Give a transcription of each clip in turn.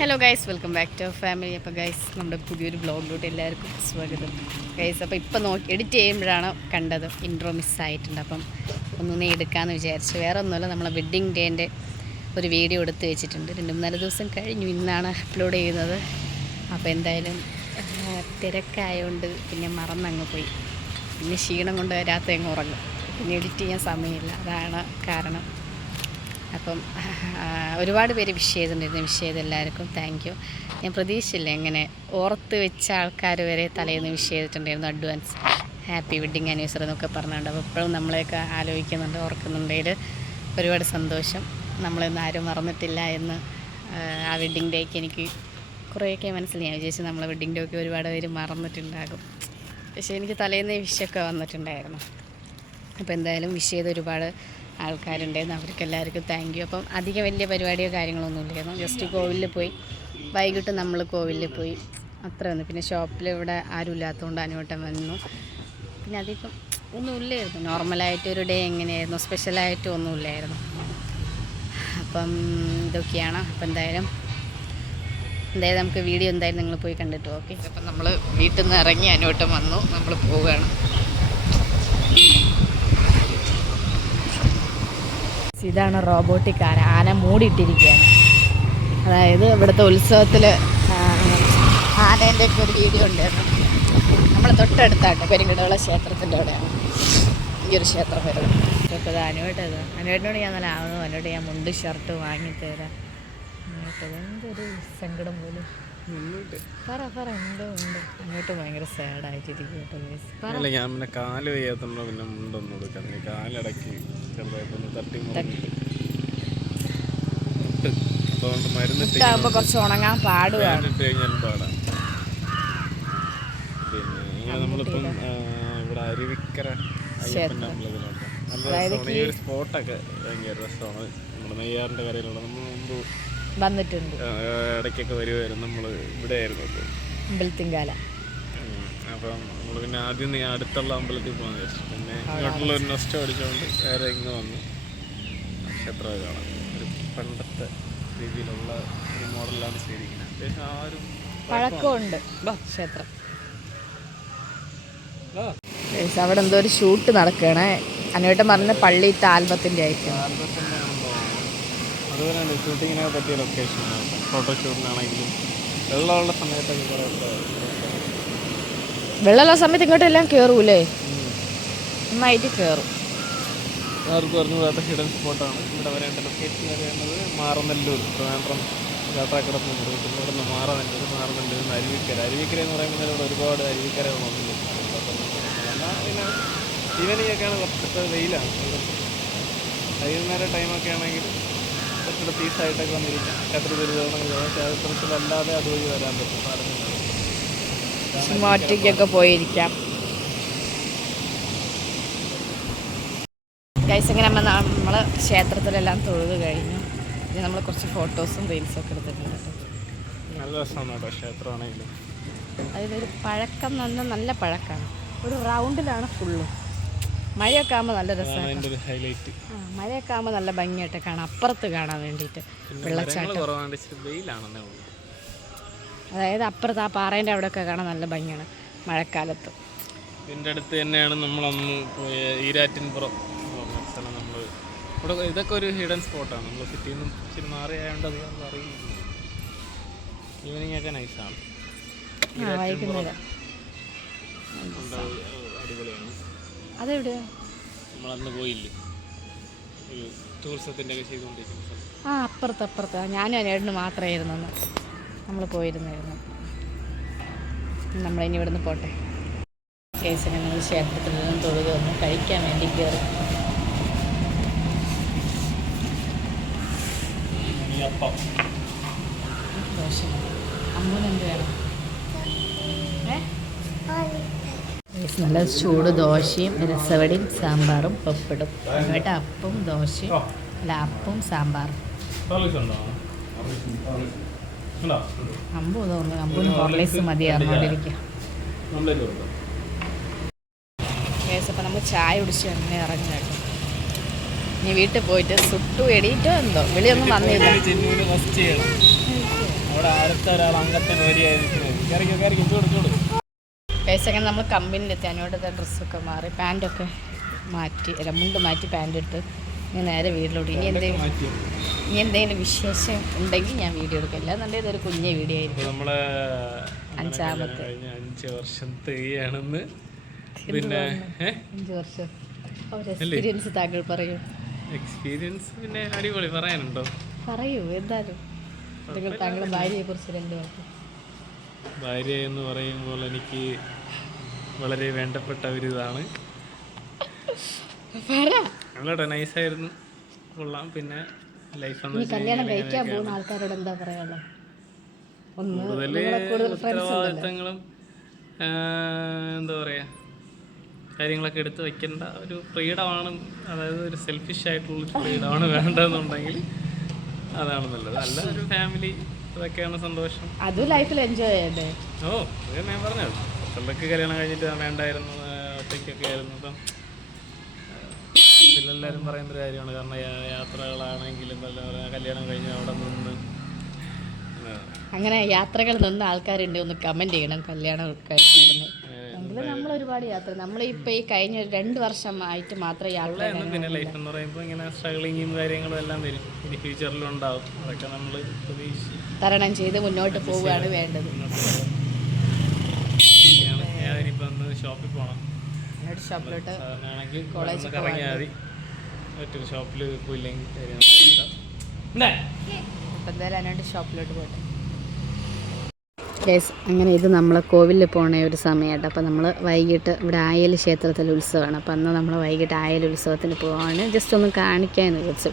Hello guys welcome back to family അപ്പോൾ guys നമ്മുടെ പുതിയൊരു ബ്ലോഗിലോട്ട് എല്ലാവർക്കും സ്വാഗതം. ഗൈസ് അപ്പോൾ ഇപ്പോൾ നോക്കി എഡിറ്റ് ചെയ്യുമ്പോഴാണ് കണ്ടത്. ഇൻട്രോ മിസ്സായിട്ടുണ്ട് അപ്പം ഒന്നൊന്നേ എടുക്കാമെന്ന് വിചാരിച്ചു. വേറെ ഒന്നുമല്ല നമ്മളെ വെഡ്ഡിങ് ഡേന്റെ ഒരു വീഡിയോ എടുത്ത് വെച്ചിട്ടുണ്ട്. രണ്ട് മൂന്നാൽ ദിവസം കഴിഞ്ഞു. ഇന്നാണ് അപ്ലോഡ് ചെയ്യുന്നത്. അപ്പോൾ എന്തായാലും തിരക്കായതുകൊണ്ട് പിന്നെ മറന്നങ്ങ് പോയി. പിന്നെ ക്ഷീണം കൊണ്ട് രാത്രി അങ്ങ് ഉറങ്ങും. പിന്നെ എഡിറ്റ് ചെയ്യാൻ സമയമില്ല. അതാണ് കാരണം. അപ്പം ഒരുപാട് പേര് വിഷ് ചെയ്തിട്ടുണ്ടായിരുന്നു. വിഷ് എല്ലാവർക്കും താങ്ക് യു ഞാൻ പ്രതീക്ഷിച്ചില്ല ഇങ്ങനെ ഓർത്ത് വെച്ച ആൾക്കാർ വരെ തലേന്ന് വിഷ് ചെയ്തിട്ടുണ്ടായിരുന്നു അഡ്വാൻസ് ഹാപ്പി വെഡ്ഡിങ് ആനിവേഴ്സറി എന്നൊക്കെ പറഞ്ഞുകൊണ്ട്. അപ്പോൾ ഇപ്പോഴും നമ്മളെയൊക്കെ ആലോചിക്കുന്നുണ്ട് ഓർക്കുന്നുണ്ടെങ്കിൽ ഒരുപാട് സന്തോഷം. നമ്മളിന്ന് ആരും മറന്നിട്ടില്ല എന്ന് ആ, ആ വെഡ്ഡിങ് ഡേക്ക് എനിക്ക് കുറേയൊക്കെ മനസ്സിൽ ഞാൻ വിചാരിച്ചു നമ്മളെ വെഡ്ഡിങ് ഒക്കെ ഒരുപാട് പേര് മറന്നിട്ടുണ്ടാകും. പക്ഷേ എനിക്ക് തലേന്ന് വിഷയൊക്കെ വന്നിട്ടുണ്ടായിരുന്നു. അപ്പോൾ എന്തായാലും വിഷ് ചെയ്ത ഒരുപാട് ആൾക്കാരുണ്ടായിരുന്നു അവർക്ക് എല്ലാവർക്കും താങ്ക് യു അപ്പം അധികം വലിയ പരിപാടിയോ കാര്യങ്ങളൊന്നും ഇല്ലായിരുന്നു ജസ്റ്റ് കോവിലിൽ പോയി. വൈകിട്ട് നമ്മൾ കോവിലിൽ പോയി. അത്ര വന്നു. പിന്നെ ഷോപ്പിൽ ഇവിടെ ആരും ഇല്ലാത്തതുകൊണ്ട് അനുവട്ടം വന്നു. പിന്നെ അധികം ഒന്നും ഇല്ലായിരുന്നു നോർമലായിട്ടൊരു ഡേ എങ്ങനെയായിരുന്നു? സ്പെഷ്യലായിട്ട് ഒന്നും ഇല്ലായിരുന്നു അപ്പം ഇതൊക്കെയാണ്. അപ്പം എന്തായാലും എന്തായാലും നമുക്ക് വീഡിയോ എന്തായാലും നിങ്ങൾ പോയി കണ്ടിട്ട് ഓക്കെ അപ്പം നമ്മൾ വീട്ടിൽ നിന്ന് ഇറങ്ങി അനുവട്ടം വന്നു. നമ്മൾ പോവുകയാണ്. ഇതാണ് റോബോട്ടിക് ആന. ആന മൂടിയിട്ടിരിക്കുകയാണ്. അതായത് ഇവിടുത്തെ ഉത്സവത്തിൽ ആനേന്റെ ഒക്കെ ഒരു വീഡിയോ ഉണ്ടായിരുന്നു. നമ്മൾ തൊട്ടടുത്താണ് പെരുങ്കടവിള ക്ഷേത്രത്തിന്റെ അവിടെയാണ്. ഈ ഒരു ക്ഷേത്രം വരുന്നത്. ഇപ്പോൾ ഇത് അനുവേട്ടത് അനുവേട്ടനോട് ഞാൻ നല്ല ആവുന്നു. അനുവേട്ട് ഞാൻ മുണ്ട് ഷർട്ട് വാങ്ങിത്തരാം അനുവേട്ടത് എന്തൊരു സങ്കടം പോലും. പറ പറ ഉണ്ട് ഉണ്ട്. അങ്ങോട്ട് ഭയങ്കര സാഡായിട്ടിരിക്കും കേട്ടോ. അല്ല ഞാൻ പിന്നെ കാൽ വയ്യാത്തോണ്ടോ പിന്നെ മുണ്ടൊന്നും കൊടുക്കാൻ കാലിടയ്ക്ക് ചെറുതായിട്ടൊന്ന് തട്ടി അപ്പോൾ അതുകൊണ്ട് മരുന്നിട്ട് കുറച്ച് ഉണങ്ങാൻ പാടുവാണ്. ഇട്ട് കഴിഞ്ഞാൽ പാടാം. പിന്നെ നമ്മളിപ്പം ഇവിടെ അരുവിക്കര അയ്യപ്പന്റെ അമ്പലത്തിലുണ്ട് നല്ല സ്പോട്ടൊക്കെ ഭയങ്കര രസമാണ്. നമ്മുടെ നെയ്യാറിന്റെ കരയിലുള്ള. നമ്മൾ മുമ്പ് വന്നിട്ടുണ്ട്. ഇടയ്ക്കൊക്കെ വരുമായിരുന്നു നമ്മൾ ഇവിടെ ആയിരുന്നു അപ്പോൾ. അമ്പലത്തിങ്കാല. അപ്പം നമ്മൾ പിന്നെ ആദ്യം അടുത്തുള്ള അമ്പലത്തിൽ പോകാൻ വിചാരിച്ചു. പിന്നെ ഇങ്ങോട്ടുള്ള ഒരു നൊസ്റ്റ അടിച്ചുകൊണ്ട് വേറെ ഇങ്ങ് വന്നു. നക്ഷത്രം കാണാം. ഒരു പണ്ടത്തെ രീതിയിലുള്ള ഒരു മോഡലാണ് ചെയ്തിരിക്കുന്നത്. അത്യാവശ്യം ആ ഒരു പഴക്കമുണ്ട്. ക്ഷേത്രം. അവിടെ എന്തോ ഒരു ഷൂട്ട് നടക്കുകയാണ്. അനുവേട്ടൻ പറഞ്ഞ പള്ളി താൽബത്തിന്റെ ആയിരിക്കും. അതുപോലെ ഷൂട്ടിങ്ങിനെ പറ്റിയ ലൊക്കേഷനാണ് ഫോട്ടോഷൂട്ടിനാണെങ്കിലും വെള്ളമുള്ള സമയത്തൊക്കെ കുറേ വെള്ളമുള്ള സമയത്ത് ഇങ്ങോട്ട് എല്ലാം കയറൂലേ നന്നായിട്ട് കയറും ആർക്കും അറിഞ്ഞുകൂടാത്ത ഹിഡൻ സ്പോട്ടാണ് ഇവിടെ വരേണ്ട ലൊക്കേഷൻ വരേണ്ടത് മാറനല്ലൂർ ട്രിവാൻഡ്രം യാത്രാക്കിടത്ത് ഇവിടെ നിന്ന് മാറനല്ലൂർ മാറനല്ലൂർ അരുവിക്കര അരുവിക്കര എന്ന് പറയുമ്പോൾ ഇവിടെ ഒരുപാട് അരുവിക്കരകളുണ്ട് എന്നാൽ പിന്നെ ഈവനിങ് ഒക്കെയാണ് വെയിലാണ് വൈകുന്നേരം ടൈമൊക്കെ ആണെങ്കിൽ കുറച്ചുകൂടെ പീസായിട്ടൊക്കെ വന്നിരിക്കാം. രാത്രി ദുരിതങ്ങൾ തവണ ക്ഷേത്രത്തിലല്ലാതെ അതുവഴി വരാൻ പറ്റും. സിനിമാറ്റിക്കൊക്കെ പോയിരിക്കാം. ഗൈസ് ഇങ്ങനെ നമ്മൾ ക്ഷേത്രത്തിലെല്ലാം തൊഴുത് കഴിഞ്ഞു. ഇനി നമ്മൾ കുറച്ച് ഫോട്ടോസും റീൽസും ഒക്കെ എടുത്തിട്ടുണ്ട്. നല്ല രസമാണ് കേട്ടോ ക്ഷേത്രമാണെങ്കിലും. അതായത് ഒരു പഴക്കം നല്ല നല്ല പഴക്കമാണ് ഒരു റൗണ്ടിലാണ് ഫുള്ളും മഴയൊക്കെ ആകുമ്പോൾ നല്ല രസമാണ് മഴയൊക്കെ ആകുമ്പോൾ നല്ല ഭംഗിയായിട്ട് കാണാം. അപ്പുറത്ത് കാണാൻ വേണ്ടിയിട്ട് വെള്ളച്ചാട്ടം. അതായത് അപ്പുറത്ത് ആ പാറേന്റെ അവിടെയൊക്കെ കാണാൻ നല്ല ഭംഗിയാണ് മഴക്കാലത്ത്. ഇതിന്റെ അടുത്ത് തന്നെയാണ് നമ്മളന്ന് പോയ ഈരാറ്റിൻപുറം സ്ഥലം നമ്മൾ ഇവിടെ ഇതൊക്കെ ഒരു ഹിഡൻ സ്പോട്ടാണ് നമ്മൾ സിറ്റിയിൽ നിന്നും ഇച്ചിരി മാറി ആയതുകൊണ്ട് അധികം അറിയില്ല ഈവനിങ് ഒക്കെ നൈസാണ് അടിപൊളിയാണ്. അതെവിടെയാ? നമ്മളന്ന് പോയില്ലേ? ഒരു ടൂറിസത്തിന്റെ ഒക്കെ ചെയ്തുകൊണ്ടിരിക്കുന്ന ആ അപ്പുറത്ത് അപ്പുറത്ത്. ആ, ഞാനും അനേട്ടന് മാത്രമായിരുന്നു അന്ന്. നമ്മൾ പോയിരുന്നായിരുന്നു. നമ്മളിനി ഇവിടുന്ന് പോട്ടെ. കേസിനെ നമ്മൾ ക്ഷേത്രത്തിൽ നിന്നും തൊഴുത് വന്ന് കഴിക്കാൻ വേണ്ടി കയറി അപ്പം. ദോശ. അമ്മൂന് എന്ത് വേണം. Guys, നല്ല ചൂട് ദോശയും രസവടിയും സാമ്പാറും പപ്പടും എന്നിട്ട് അപ്പവും ദോശയും അല്ല അപ്പവും സാമ്പാറും. അമ്പു തോന്നുന്നു അമ്പൂന്ന് ഹോർലൈസ് മതി അറിഞ്ഞോണ്ടിരിക്കുക അപ്പം നമ്മൾ ചായ കുടിച്ച് തന്നെ ഇറങ്ങി കേട്ടോ. ഇനി വീട്ടിൽ പോയിട്ട് സുട്ടു എടീറ്റോ എന്തോ? വിളിയൊന്നും വന്നില്ല. അവിടെ അടുത്ത ഒരാൾ അംഗത്തിന് റെഡിയായി നിൽക്കുന്നത് കയറിക്കോ കയറിക്കോ ചൂട് ചൂട് ഗൈസ് അങ്ങനെ നമ്മൾ കമ്പനിയിലെത്തി അതിനോടത്തെ ഡ്രസ്സൊക്കെ മാറി പാന്റൊക്കെ മാറ്റി അല്ല മുണ്ട് മാറ്റി പാന്റ് ഇട്ട് ഞാൻ നേരെ വീട്ടിലോട്ട് ഇനി എന്തെങ്കിലും ഇനി എന്തെങ്കിലും വിശേഷം ഉണ്ടെങ്കിൽ ഞാൻ വീഡിയോ എടുക്കും. നല്ല ഇതൊരു കുഞ്ഞ വീഡിയോ ആയിരിക്കും. നമ്മളെ അഞ്ചാമത്തെ. അഞ്ച് വർഷം തികയാണെന്ന് പിന്നെ അഞ്ച് വർഷം. എക്സ്പീരിയൻസ് താങ്കൾ പറയൂ. എക്സ്പീരിയൻസ് പിന്നെ അടിപൊളി. പറയാനുണ്ടോ? പറയൂ എന്തായാലും. നിങ്ങൾ താങ്കളുടെ ഭാര്യയെ കുറിച്ച് രണ്ട് വാക്ക്. ഭാര്യ എന്ന് പറയുമ്പോൾ എനിക്ക് വളരെ വേണ്ടപ്പെട്ട ഒരു ഇതാണ്. അല്ലട്ടെ നൈസായിരുന്നു കൊള്ളാം. പിന്നെ ലൈഫ് കല്യാണം കഴിഞ്ഞാൽ കഴിക്കാൻ പോകുന്ന ആൾക്കാരോട് എന്താ പറയാനുള്ളത് കൂടുതൽ ഉത്തരവാദിത്തങ്ങളും എന്താ പറയുക കാര്യങ്ങളൊക്കെ എടുത്ത് വെക്കേണ്ട ഒരു ഫ്രീഡമാണ്. അതായത് ഒരു സെൽഫിഷ് ആയിട്ടുള്ള ഫ്രീഡമാണ് വേണ്ടതെന്നുണ്ടെങ്കിൽ അതാണ് നല്ലത്. നല്ല ഒരു ഫാമിലി അതൊക്കെയാണ് സന്തോഷം. അതും ലൈഫിൽ എൻജോയ് ചെയ്യണ്ടേ? ഓ അത് ഞാൻ പറഞ്ഞത് പിള്ളേർക്ക് കല്യാണം കഴിഞ്ഞിട്ട് വേണ്ടായിരുന്നു ഒറ്റയ്ക്കൊക്കെ ആയിരുന്നു. അപ്പം എല്ലാവരും പറയുന്നൊരു കാര്യമാണ്. കാരണം യാത്രകളാണെങ്കിലും കല്യാണം കഴിഞ്ഞ് അവിടെ നിന്ന് അങ്ങനെ യാത്രകൾ നിന്ന് ആൾക്കാരുണ്ട്. ഒന്ന് കമന്റ് ചെയ്യണം. കല്യാണം കഴിഞ്ഞിരുന്നു എങ്കിലും നമ്മൾ ഒരുപാട് യാത്ര. നമ്മൾ നമ്മളിപ്പോ ഈ കഴിഞ്ഞ ഒരു രണ്ട് വർഷമായിട്ട് മാത്രമേ യാത്ര പിന്നെ ലൈഫ് എന്ന് പറയുമ്പോൾ ഇങ്ങനെ സ്ട്രഗ്ലിങ്ങും കാര്യങ്ങളും എല്ലാം വരും. ഇനി ഫ്യൂച്ചറിലും ഉണ്ടാവും അതൊക്കെ നമ്മൾ തരണം ചെയ്ത് മുന്നോട്ട് പോവുകയാണ് വേണ്ടത്. ഒന്ന് ഷോപ്പിൽ പോകണം ഷോപ്പിലോട്ട് കറങ്ങിയാൽ മതി. മറ്റൊരു ഷോപ്പിൽ പോയില്ലെങ്കിൽ കാര്യം അപ്പം എന്തായാലും അതിനോട് ഷോപ്പിലോട്ട് പോട്ടെ. ഗൈസ് അങ്ങനെ ഇത് നമ്മൾ കോവിലിൽ പോണ ഒരു സമയമായിട്ട് അപ്പോൾ നമ്മൾ വൈകിട്ട് ഇവിടെ ആയൽ ക്ഷേത്രത്തിൽ ഉത്സവമാണ്. അപ്പോൾ അന്ന് നമ്മൾ വൈകിട്ട് ആയൽ ഉത്സവത്തിന് പോവാണ്. ജസ്റ്റ് ഒന്ന് കാണിക്കാൻ വിളിച്ചു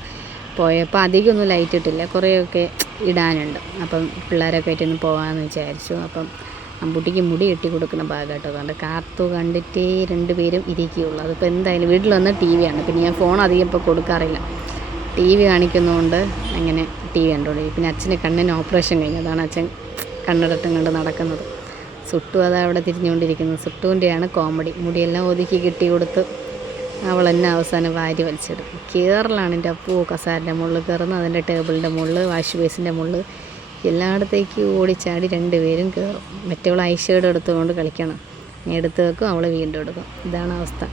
പോയപ്പോൾ അധികമൊന്നും ലൈറ്റ് ഇട്ടില്ല. കുറേയൊക്കെ ഇടാനുണ്ട്. അപ്പം പിള്ളേരൊക്കെ ആയിട്ടൊന്ന് പോകാമെന്ന് വിചാരിച്ചു. അപ്പം അമ്പുട്ടിക്ക് മുടി കെട്ടി കൊടുക്കുന്ന ഭാഗമായിട്ടോ അതുകൊണ്ട് കാത്തു കണ്ടിട്ടേ രണ്ടുപേരും ഇരിക്കുകയുള്ളൂ. അതിപ്പോൾ എന്തായാലും വീട്ടിൽ വന്ന് ടി വിയാണ് പിന്നെ ഞാൻ ഫോൺ അധികം ഇപ്പോൾ കൊടുക്കാറില്ല. ടി വി കാണിക്കുന്നതുകൊണ്ട് അങ്ങനെ ടി വി കണ്ടുകൊണ്ടിരിക്കും പിന്നെ അച്ഛന് കണ്ണിന് ഓപ്പറേഷൻ കഴിഞ്ഞു അതാണ് അച്ഛൻ കണ്ണിടട്ടും കണ്ട് നടക്കുന്നത്. സുട്ടു അതാ അവിടെ തിരിഞ്ഞുകൊണ്ടിരിക്കുന്നത് സുട്ടുവിന്റെയാണ് കോമഡി മുടിയെല്ലാം ഒതുക്കി കിട്ടി കൊടുത്ത് അവൾ എന്നെ അവസാനം വാരി വലിച്ചിടും കയറലാണ് എന്റെ അപ്പൂ കസാരന്റെ മുകളിൽ കയറുന്നത് അതിന്റെ ടേബിളിന്റെ മുകളിൽ വാഷ് ബേസിന്റെ മുകളിൽ എല്ലായിടത്തേക്ക് ഓടിച്ചാടി രണ്ടുപേരും കയറും മറ്റവൾ ഐഷയുടെ എടുത്തുകൊണ്ട് കളിക്കണം. എടുത്ത് വെക്കും അവൾ വീണ്ടും എടുക്കും. ഇതാണ് അവസ്ഥ.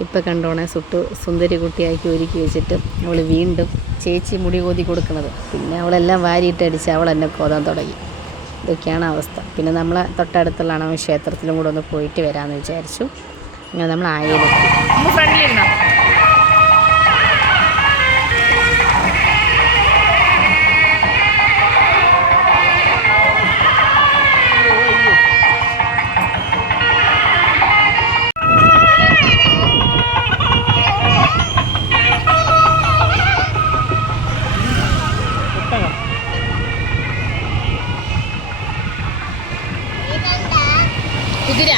ഇപ്പം കണ്ടോണേ സുട്ട് സുന്ദരി കുട്ടിയാക്കി ഒരുക്കി വെച്ചിട്ട് അവൾ വീണ്ടും ചേച്ചി മുടി കോതി കൊടുക്കുന്നത്. പിന്നെ അവളെല്ലാം വാരിയിട്ടടിച്ച് അവൾ എന്നെ കോതാൻ തുടങ്ങി. ഇതൊക്കെയാണ് അവസ്ഥ. പിന്നെ നമ്മളെ തൊട്ടടുത്തുള്ളതാണ് ക്ഷേത്രത്തിലും കൂടെ ഒന്ന് പോയിട്ട് വരാമെന്ന് വിചാരിച്ചു. അങ്ങനെ നമ്മൾ ഫ്രണ്ടിലിരുന്നോ? കുതിര.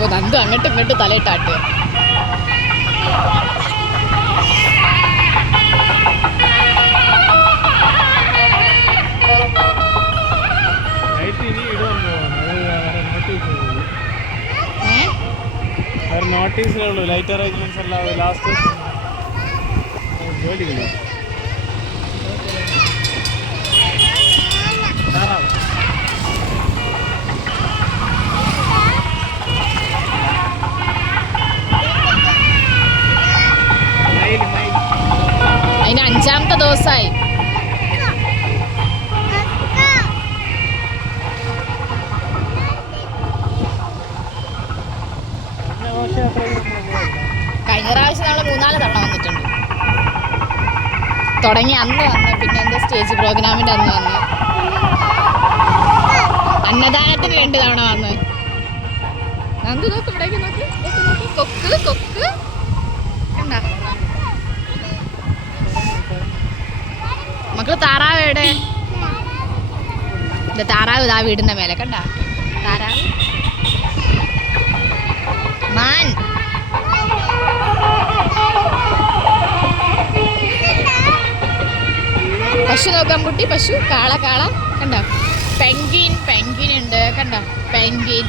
ഓ നന്ദു അങ്ങോട്ടും ഇങ്ങോട്ടും തലയിട്ടാട്ട്. നോട്ടീസിലേ ഉള്ളൂ. ലൈറ്റ് അറേഞ്ച്മെന്റ്സ് എല്ലാം ലാസ്റ്റ് ജോലിയില്ല അതിന് അഞ്ചാമത്തെ ദിവസമായി. കഴിഞ്ഞ പ്രാവശ്യം നമ്മൾ മൂന്നാൽ തവണ വന്നിട്ടുണ്ട്. തുടങ്ങി അന്ന് വന്ന് പിന്നെ എന്താ സ്റ്റേജ് പ്രോഗ്രാമിന്റെ അന്ന് വന്ന്. അന്നദാനത്തിന് രണ്ട് തവണ വന്ന്. നന്ദു നോക്ക് ഇവിടേക്ക് എവിടെ? ഇത് താറാവ് ഇതാ വീടിന്റെ മേലെ കണ്ട? താറാവ്. മാൻ. പശു നോക്കാൻ കുട്ടി പശു. കാള കാള. കണ്ടോ? പെൻഗിൻ പെൻഗിൻ ഉണ്ട്. കണ്ടോ? പെൻഗിൻ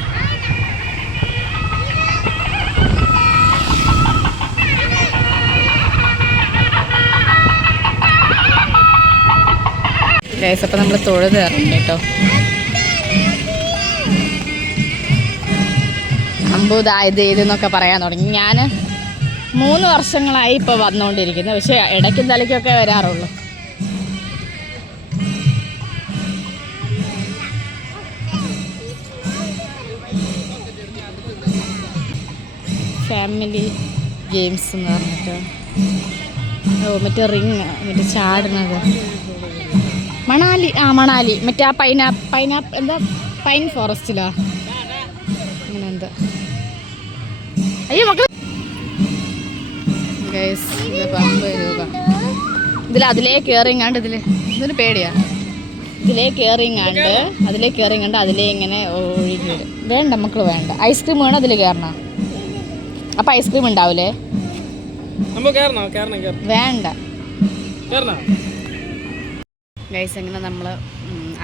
ഗൈസ് അപ്പോൾ നമ്മൾ തൊഴുത് ഇറങ്ങി കേട്ടോ അമ്പൂത ഇത് ഇതെന്നൊക്കെ പറയാൻ തുടങ്ങി. ഞാൻ മൂന്ന് വർഷങ്ങളായി ഇപ്പോൾ വന്നുകൊണ്ടിരിക്കുന്നത് പക്ഷേ ഇടയ്ക്കും തലയ്ക്കൊക്കെ വരാറുള്ളൂ. ഫാമിലി ഗെയിംസ് എന്ന് പറഞ്ഞിട്ട്. ഓ മറ്റേ റിങ് മറ്റേ ചാടുന്നത്. മണാലി ആ മണാലി. മറ്റേ ആ പൈനാ പൈനാപ്പ് എന്താ? പൈൻ ഫോറസ്റ്റിലാ? അങ്ങനെ എന്താ അയ്യോ മക്കൾ അമ്പത് രൂപ. ഇതിൽ അതിലേ കയറിങ്ങാണ്ട് ഇതിൽ ഇതൊരു പേടിയാ. ഇതിലേ കയറിങ്ങാണ്ട് അതിലേ കയറിങ്ങാണ്ട് അതിലേ ഇങ്ങനെ ഒഴുകി വരും. വേണ്ട മക്കൾ വേണ്ട. ഐസ്ക്രീം വേണം അതിൽ കയറണം അപ്പം ഐസ്ക്രീം ഉണ്ടാവില്ലേ വേണ്ട. ഗൈസ് അങ്ങനെ നമ്മൾ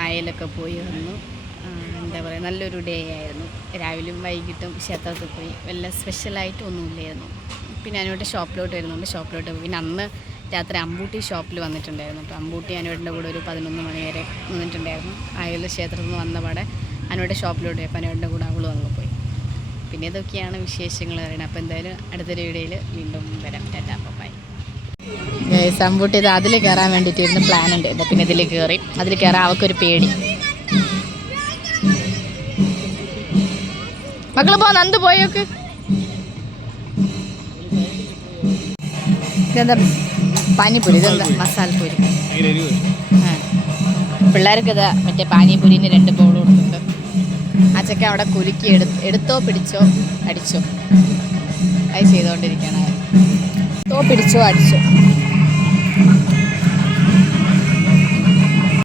അയലൊക്കെ പോയി വന്നു. എന്താ പറയുക നല്ലൊരു ഡേ ആയിരുന്നു. രാവിലെയും വൈകിട്ടും ക്ഷേത്രത്തിൽ പോയി. വല്ല സ്പെഷ്യലായിട്ട് ഒന്നുമില്ലായിരുന്നു. പിന്നെ അനുവേട്ട ഷോപ്പിലോട്ട് വരുന്നുണ്ട്. ഷോപ്പിലോട്ട് പോയി. പിന്നെ അന്ന് രാത്രി അമ്പൂട്ടി ഷോപ്പിൽ വന്നിട്ടുണ്ടായിരുന്നു അപ്പോൾ അമ്പൂട്ടി അനുവേട്ടന്റെ കൂടെ ഒരു പതിനൊന്ന് മണി വരെ നിന്നിട്ടുണ്ടായിരുന്നു. അയൽ ക്ഷേത്രത്തിൽ നിന്ന് വന്ന പാടെ അനുവേട്ട ഷോപ്പിലോട്ട് പോയി. അപ്പോൾ അനുവേട്ടന്റെ കൂടെ അവൾ വന്നു പോയി. പിന്നെ ഇതൊക്കെയാണ് വിശേഷങ്ങൾ പറയുന്നത് അപ്പോൾ എന്തായാലും അടുത്തൊരു വീഡിയോയിൽ വീണ്ടും വരാം. ടാറ്റാ. സമ്പൂട്ടി ഇത് അതിൽ കയറാൻ വേണ്ടിയിട്ട് ഇരുന്ന് പ്ലാൻ ഉണ്ട് പിന്നെ ഇതിൽ കയറി അതിൽ കയറാൻ അവൾക്കൊരു പേടി. മക്കൾ പോ നന്ദു പോയോക്ക് ഇതെന്താ പാനിപ്പൂരി ഇതെന്താ മസാലപ്പൂരി. പിള്ളേർക്ക് ഇതാ മറ്റേ പാനിപൂരിന് രണ്ട് ബോൾ കൊടുക്കുന്നുണ്ട് ആ അവിടെ കുലുക്കി എടുത്തോ പിടിച്ചോ അടിച്ചോ. അത് ചെയ്തുകൊണ്ടിരിക്കണം എടുത്തോ പിടിച്ചോ അടിച്ചോ